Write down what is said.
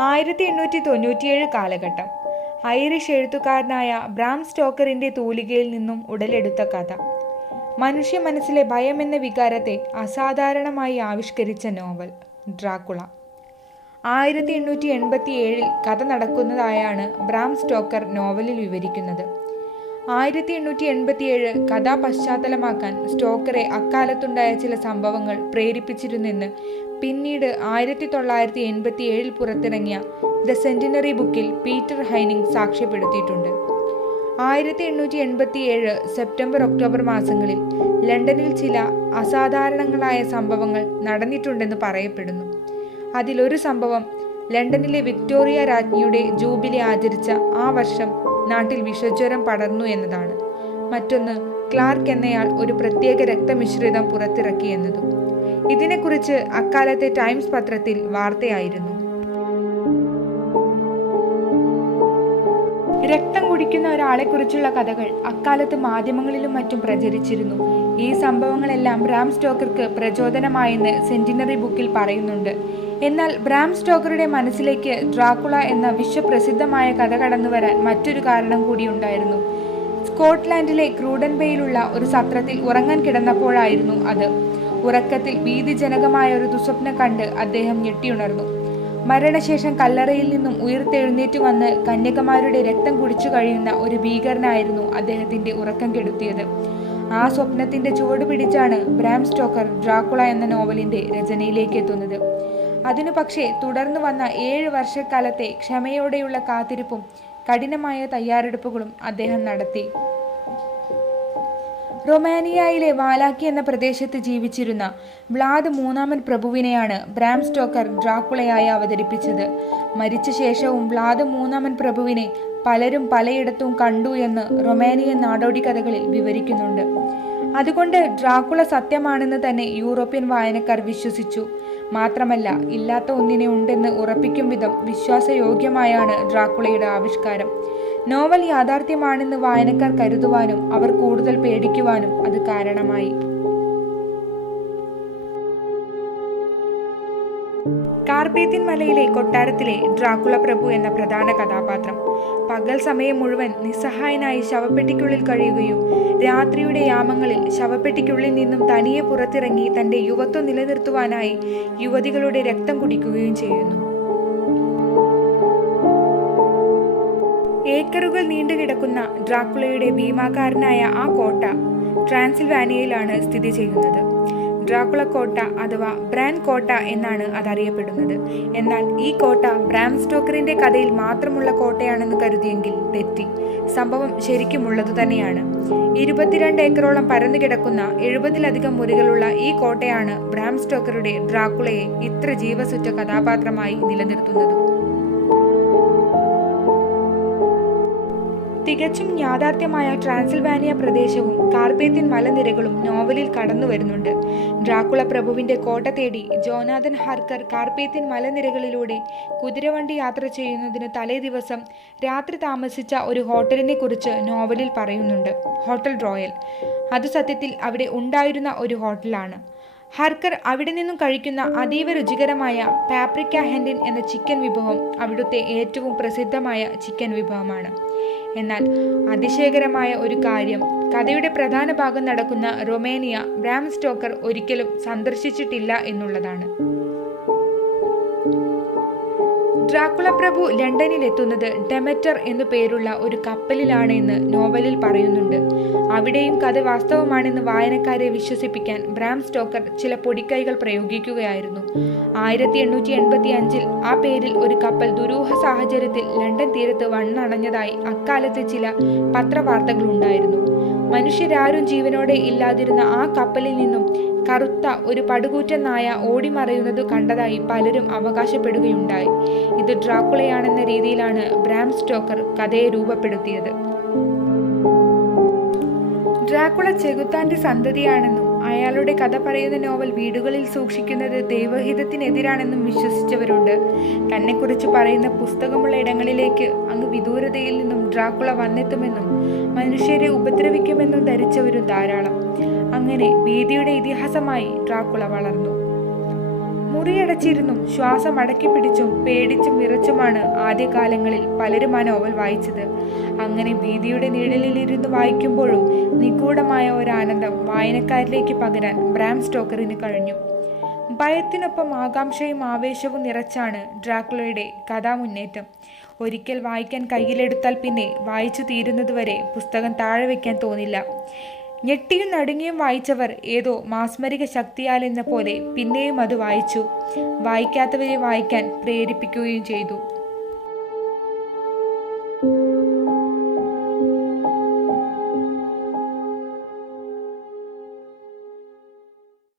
ആയിരത്തി എണ്ണൂറ്റി തൊണ്ണൂറ്റിയേഴ് കാലഘട്ടം. ഐറിഷ് എഴുത്തുകാരനായ ബ്രാം സ്റ്റോക്കറിന്റെ തൂലികയിൽ നിന്നും ഉടലെടുത്ത കഥ. മനുഷ്യ മനസ്സിലെ ഭയം എന്ന വികാരത്തെ അസാധാരണമായി ആവിഷ്കരിച്ച നോവൽ ഡ്രാക്കുള. ആയിരത്തി എണ്ണൂറ്റി എൺപത്തി ഏഴിൽ കഥ നടക്കുന്നതായാണ് ബ്രാം സ്റ്റോക്കർ നോവലിൽ വിവരിക്കുന്നത്. ആയിരത്തി എണ്ണൂറ്റി എൺപത്തിയേഴ് കഥാ പശ്ചാത്തലമാക്കാൻ സ്റ്റോക്കറെ അക്കാലത്തുണ്ടായ ചില സംഭവങ്ങൾ പ്രേരിപ്പിച്ചിരുന്നെന്ന് പിന്നീട് ആയിരത്തി തൊള്ളായിരത്തി എൺപത്തി ഏഴിൽ പുറത്തിറങ്ങിയ ദ സെന്റിനറി ബുക്കിൽ പീറ്റർ ഹൈനിങ് സാക്ഷ്യപ്പെടുത്തിയിട്ടുണ്ട്. ആയിരത്തി എണ്ണൂറ്റി എൺപത്തി ഏഴ് സെപ്റ്റംബർ ഒക്ടോബർ മാസങ്ങളിൽ ലണ്ടനിൽ ചില അസാധാരണങ്ങളായ സംഭവങ്ങൾ നടന്നിട്ടുണ്ടെന്ന് പറയപ്പെടുന്നു. അതിലൊരു സംഭവം ലണ്ടനിലെ വിക്ടോറിയ രാജ്ഞിയുടെ ജൂബിലി ആചരിച്ച ആ വർഷം നാട്ടിൽ വിഷജ്വരം പടർന്നു എന്നതാണ്. മറ്റൊന്ന് ക്ലാർക്ക് എന്നയാൾ ഒരു പ്രത്യേക രക്തമിശ്രിതം പുറത്തിറക്കി എന്നതും. ഇതിനെക്കുറിച്ച് അക്കാലത്തെ ടൈംസ് പത്രത്തിൽ വാർത്തയായിരുന്നു. രക്തം കുടിക്കുന്ന ഒരാളെക്കുറിച്ചുള്ള കഥകൾ അക്കാലത്ത് മാധ്യമങ്ങളിലും മറ്റും പ്രചരിച്ചിരുന്നു. ഈ സംഭവങ്ങളെല്ലാം റാം സ്റ്റോക്കർക്ക് പ്രചോദനമായെന്ന് സെന്റിനറി ബുക്കിൽ പറയുന്നുണ്ട്. എന്നാൽ ബ്രാം സ്റ്റോക്കറുടെ മനസ്സിലേക്ക് ഡ്രാക്കുള എന്ന വിശ്വപ്രസിദ്ധമായ കഥ കടന്നു വരാൻ മറ്റൊരു കാരണം കൂടിയുണ്ടായിരുന്നു സ്കോട്ട്ലാൻഡിലെ ക്രൂഡൻബേയിലുള്ള ഒരു സത്രത്തിൽ ഉറങ്ങാൻ കിടന്നപ്പോഴായിരുന്നു അത്. ഉറക്കത്തിൽ ഭീതിജനകമായ ഒരു ദുസ്വപ്നം കണ്ട് അദ്ദേഹം ഞെട്ടിയുണർന്നു. മരണശേഷം കല്ലറയിൽ നിന്നും ഉയർത്തെഴുന്നേറ്റ് വന്ന് കന്യകമാരുടെ രക്തം കുടിച്ചു കഴിയുന്ന ഒരു ഭീകരനായിരുന്നു അദ്ദേഹത്തിന്റെ ഉറക്കം കെടുത്തിയത്. ആ സ്വപ്നത്തിന്റെ ചുവട് പിടിച്ചാണ് ബ്രാം സ്റ്റോക്കർ ഡ്രാക്കുള എന്ന നോവലിന്റെ രചനയിലേക്ക് എത്തുന്നത്. അതിനു പക്ഷേ തുടർന്നു വന്ന ഏഴ് വർഷക്കാലത്തെ ക്ഷമയോടെയുള്ള കാത്തിരിപ്പും കഠിനമായ തയ്യാറെടുപ്പുകളും അദ്ദേഹം നടത്തി. റൊമാനിയയിലെ വാലാക്കി എന്ന പ്രദേശത്ത് ജീവിച്ചിരുന്ന വ്ലാദ് മൂന്നാമൻ പ്രഭുവിനെയാണ് ബ്രാം സ്റ്റോക്കർ ഡ്രാക്കുളയായി അവതരിപ്പിച്ചത്. മരിച്ച ശേഷവും വ്ലാദ് മൂന്നാമൻ പ്രഭുവിനെ പലരും പലയിടത്തും കണ്ടു എന്ന് റൊമാനിയൻ നാടോടി കഥകളിൽ വിവരിക്കുന്നുണ്ട്. അതുകൊണ്ട് ഡ്രാക്കുള സത്യമാണെന്ന് തന്നെ യൂറോപ്യൻ വായനക്കാർ വിശ്വസിച്ചു. മാത്രമല്ല ഇല്ലാത്ത ഒന്നിനെ ഉണ്ടെന്ന് ഉറപ്പിക്കും വിധം വിശ്വാസയോഗ്യമായാണ് ഡ്രാക്കുളയുടെ ആവിഷ്കാരം. നോവൽ യാഥാർത്ഥ്യമാണെന്ന് വായനക്കാർ കരുതുവാനും അവർ കൂടുതൽ പേടിക്കുവാനും അത് കാരണമായി. കാർപേത്തിൻ മലയിലെ കൊട്ടാരത്തിലെ ഡ്രാക്കുള പ്രഭു എന്ന പ്രധാന കഥാപാത്രം. പകൽ സമയം മുഴുവൻ നിസ്സഹായനായി ശവപ്പെട്ടിക്കുള്ളിൽ കഴിയുകയും രാത്രിയുടെ യാമങ്ങളിൽ ശവപ്പെട്ടിക്കുള്ളിൽ നിന്നും തനിയെ പുറത്തിറങ്ങി തന്റെ യുവത്വം നിലനിർത്തുവാനായി യുവതികളുടെ രക്തം കുടിക്കുകയും ചെയ്യുന്നു. ഏക്കറുകൾ നീണ്ടുകിടക്കുന്ന ഡ്രാക്കുളയുടെ ഭീമാകാരനായ ആ കോട്ട ട്രാൻസിൽവാനിയയിലാണ് സ്ഥിതി ചെയ്യുന്നത്. ഡ്രാക്കുള കോട്ട അഥവാ ബ്രാൻ കോട്ട എന്നാണ് അതറിയപ്പെടുന്നത്. എന്നാൽ ഈ കോട്ട ബ്രാം സ്റ്റോക്കറിന്റെ കഥയിൽ മാത്രമുള്ള കോട്ടയാണെന്ന് കരുതിയെങ്കിൽ തെറ്റി. സംഭവം ശരിക്കുമുള്ളതു തന്നെയാണ്. ഇരുപത്തിരണ്ട് ഏക്കറോളം പരന്നു കിടക്കുന്ന എഴുപതിലധികം മുറികളുള്ള ഈ കോട്ടയാണ് ബ്രാം സ്റ്റോക്കറുടെ ഡ്രാക്കുളയെ ഇത്ര ജീവസുറ്റ കഥാപാത്രമായി നിലനിർത്തുന്നത്. തികച്ചും യാഥാർത്ഥ്യമായ ട്രാൻസിൽവാനിയ പ്രദേശവും കാർപേത്യൻ മലനിരകളും നോവലിൽ കടന്നു വരുന്നുണ്ട്. ഡ്രാക്കുള പ്രഭുവിന്റെ കോട്ട തേടി ജോനാഥൻ ഹാർക്കർ കാർപേത്യൻ മലനിരകളിലൂടെ കുതിരവണ്ടി യാത്ര ചെയ്യുന്നതിന് തലേ ദിവസം രാത്രി താമസിച്ച ഒരു ഹോട്ടലിനെ കുറിച്ച് നോവലിൽ പറയുന്നുണ്ട്. Hotel Royal. അത് സത്യത്തിൽ അവിടെ ഉണ്ടായിരുന്ന ഒരു ഹോട്ടലാണ്. ഹർക്കർ അവിടെ നിന്നും കഴിക്കുന്ന അതീവ രുചികരമായ പാപ്രിക്ക ഹെൻഡിൻ എന്ന ചിക്കൻ വിഭവം അവിടുത്തെ ഏറ്റവും പ്രസിദ്ധമായ ചിക്കൻ വിഭവമാണ്. എന്നാൽ അതിശയകരമായ ഒരു കാര്യം. കഥയുടെ പ്രധാന ഭാഗം നടക്കുന്ന റൊമേനിയ ബ്രാം സ്റ്റോക്കർ ഒരിക്കലും സന്ദർശിച്ചിട്ടില്ല എന്നുള്ളതാണ്. ഡ്രാക്കുള പ്രഭു ലണ്ടനിൽ എത്തുന്നത് ഡെമറ്റർ എന്നു പേരുള്ള ഒരു കപ്പലിലാണ് എന്ന് നോവലിൽ പറയുന്നുണ്ട്. അവിടെയും കഥ വാസ്തവമാണെന്ന് വായനക്കാരെ വിശ്വസിപ്പിക്കാൻ ബ്രാം സ്റ്റോക്കർ ചില പൊടിക്കൈകൾ പ്രയോഗിക്കുകയായിരുന്നു. ആയിരത്തി എണ്ണൂറ്റി എൺപത്തി അഞ്ചിൽ ആ പേരിൽ ഒരു കപ്പൽ ദുരൂഹ സാഹചര്യത്തിൽ ലണ്ടൻ തീരത്ത് വണ്ണണഞ്ഞതായി അക്കാലത്തെ ചില പത്രവാർത്തകളുണ്ടായിരുന്നു. മനുഷ്യരാരും ജീവനോടെ ഇല്ലാതിരുന്ന ആ കപ്പലിൽ നിന്നും കറുത്ത ഒരു പടുകൂറ്റൻ നായ ഓടിമറയുന്നത് കണ്ടതായി പലരും അവകാശപ്പെടുകയുണ്ടായി. ഇത് ഡ്രാക്കുളയാണെന്ന രീതിയിലാണ് ബ്രാം സ്റ്റോക്കർ കഥയെ രൂപപ്പെടുത്തിയത്. ഡ്രാക്കുള ചെകുത്താന്റെ സന്തതിയാണെന്നും അയാളുടെ കഥ പറയുന്ന നോവൽ വീടുകളിൽ സൂക്ഷിക്കുന്നത് ദൈവഹിതത്തിനെതിരാണെന്നും വിശ്വസിച്ചവരുണ്ട്. തന്നെക്കുറിച്ച് പറയുന്ന പുസ്തകമുള്ള ഇടങ്ങളിലേക്ക് അങ്ങ് വിദൂരതയിൽ നിന്നും ഡ്രാക്കുള വന്നെത്തുമെന്നും മനുഷ്യരെ ഉപദ്രവിക്കുമെന്നും ധരിച്ചവരും ധാരാളം. അങ്ങനെ ഭീതിയുടെ ഇതിഹാസമായി ഡ്രാക്കുള വളർന്നു. മുറിയടച്ചിരുന്നും. ശ്വാസം അടക്കി പിടിച്ചും പേടിച്ചും വിറച്ചുമാണ് ആദ്യകാലങ്ങളിൽ പലരും ആ നോവൽ വായിച്ചത്. അങ്ങനെ ഭീതിയുടെ നിഴലിലിരുന്ന് വായിക്കുമ്പോഴും നിഗൂഢമായ ഒരു ആനന്ദം വായനക്കാരിലേക്ക് പകരാൻ ബ്രാം സ്റ്റോക്കറിന് കഴിഞ്ഞു. ഭയത്തിനൊപ്പം ആകാംക്ഷയും ആവേശവും നിറച്ചാണ് ഡ്രാക്കുളയുടെ കഥാമുന്നേറ്റം. ഒരിക്കൽ വായിക്കാൻ കയ്യിലെടുത്താൽ പിന്നെ വായിച്ചു തീരുന്നതുവരെ പുസ്തകം താഴെ വയ്ക്കാൻ തോന്നില്ല. ഞെട്ടിയും നടുങ്ങിയും വായിച്ചവർ ഏതോ മാസ്മരിക ശക്തിയാൽ എന്ന പോലെ പിന്നെയും അത് വായിച്ചു. വായിക്കാത്തവരെ വായിക്കാൻ പ്രേരിപ്പിക്കുകയും ചെയ്തു.